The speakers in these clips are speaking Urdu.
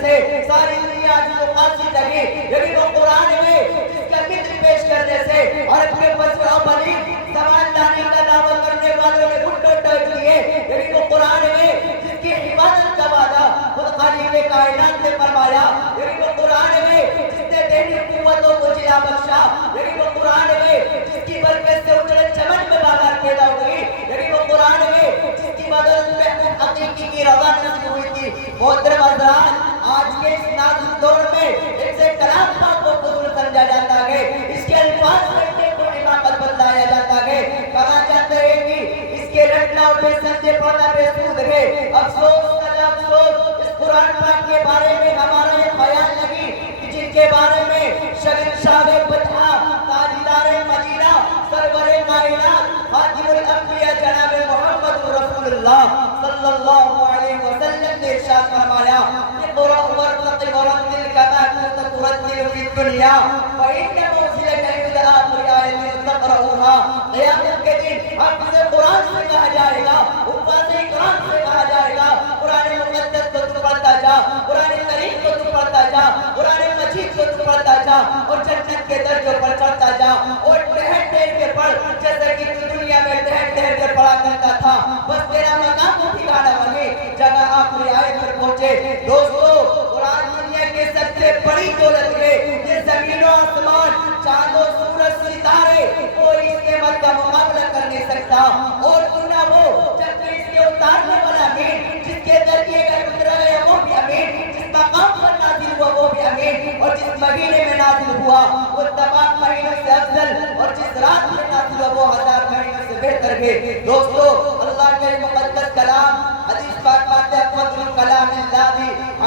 سے ساری دنیا جو قاصد لگی، لیکن وہ قرآن میں جس کا مثل پیش کرنے سے اور اپنے فضل و بلی سامان لانے کا دعویٰ کرنے والوں نے گھٹنے ٹوٹ دیے، لیکن وہ قرآن میں جس کی عبادت کا وعدہ خود خالق کائنات نے فرمایا، لیکن وہ قرآن میں جس نے دینی قوتوں کو جلا بخشا، لیکن وہ قرآن میں جس کی برکت سے اجڑے چمن میں بہار پیدا ہوئی، لیکن وہ قرآن میں جس کی بدولت میں حقیقی کی رضا نصیب ہوئی تھی۔ محترم حضرات، آج کے اس نازک دور میں اس سے کلام پاک کو فضول سمجھا جاتا ہے، اس کے الفاظ رٹنے کو حماقت بتلایا جاتا ہے، کہا جاتا ہے کہ اس کے رٹنا اور بے سمجھے پڑھنا بے سود ہے۔ افسوس سدا افسوس، اس قرآن پاک کے بارے میں ہمارا یہ خیال نہیں کہ جن کے بارے میں شہنشاہ فتح، تاجدار مدینہ، سرور کائنات، خاتم الانبیاء جناب محمد رسول اللہ صلی اللہ علیہ وسلم نے ارشاد فرمایا، اقرأ وارتقب ورتل كما كنت ترتل في الدنيا فإن منزلك عند آخر آية تقرأها۔ قیامت کے دن حافظ قرآن سے کہا جائے گا، حفاظ قرآن سے کہا جائے گا، قرآن مقدس کو تو پڑھتا جا، قرآن کریم کو تو پڑھتا جا، قرآن مجید کو تو پڑھتا جا، اور جنت کے درجوں پر چڑھتا جا، اور ٹہر ٹہر کے پڑھ جیسا کہ تو دنیا میں ٹہر ٹہر کے پڑھا کرتا تھا، بس تیرا مقام کو ٹھکانا بنے جگہ آخری آیت پر پہنچے۔ دوستو، قرآن دنیا کے سب سے بڑی دولت ہے، یہ زمین و آسمان، چاند و سورج ستارے، کوئی اس نعمت کا مقابلہ کر نہیں سکتا، اور نہ وہ جبکہ اس کے اتارنے والا امین، جس کے ذریعے کا اترا گیا وہ بھی امین، جس مقام پر نازل ہوا وہ بھی امین، اور جس مہینے میں نازل ہوا وہ تمام مہینوں سے افضل، اور جس رات میں نازل ہوا وہ 1000 مہینوں سے بہتر ہے۔ دوستو، اللہ کے مقدس کلام، حدیث پاک پاتے فضل کلام اللہ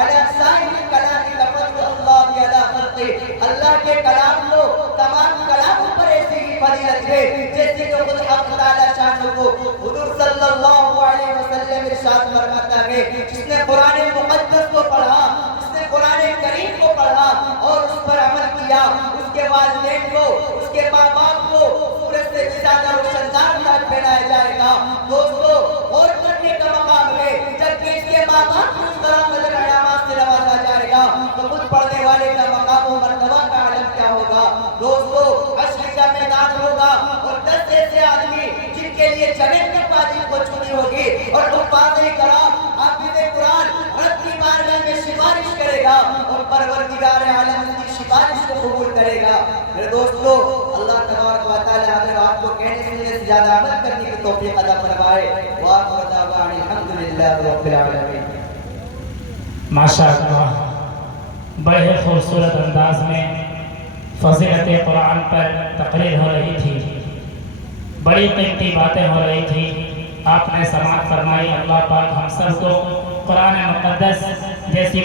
علی سائر کلام کا فضل اللہ علی خلقہ، اللہ کے کلام کو تمام کلاموں پر ایسی ہی فضیلت ہے جیسے جو خود حق تعالی شان کو حضور صلی اللہ علیہ وسلم ارشاد فرماتا ہے، جس نے قرآن مقدس کو پڑھا، جس نے قرآن کریم کو پڑھا اور اس پر عمل کیا، اس کے والدین کو، اس کے ماں باپ کو سورج سے زیادہ روشندار تاج پہنایا جائے گا۔ دوستو، اور کرنے کا مقام ہے جبکہ اس کے ماں باپ کو اس طرح فضل انعامات سے نوازا جائے گا تو خود پڑھنے والے کا مقام و مرتبہ کا عالم کیا ہوگا۔ دوستو، حشر کا میدان ہوگا اور 10 ایسے آدمی جن کے لیے جنت کی فاتح کو چنی ہوگی، اور حفاظ کرام حافظ قرآن رب کی بارگاہ میں سفارش کرے گا اور پروردگار عالم ان کی سفارش کو قبول کرے گا۔ میرے دوستو، اللہ تبارک و تعالی ہمیں آپ کو کہنے سننے سے زیادہ عمل کرنے کی توفیق عطا فرمائے۔ وآخر دعوانا الحمدللہ رب العالمین۔ ماشاءاللہ، بڑے خوبصورت انداز میں فضیلت قرآن پر تقریر ہو رہی تھی، بڑی قیمتی باتیں ہو رہی تھی، آپ نے سماعت فرمائی۔ اللہ پاک ہم سب کو قرآن مقدس جیسی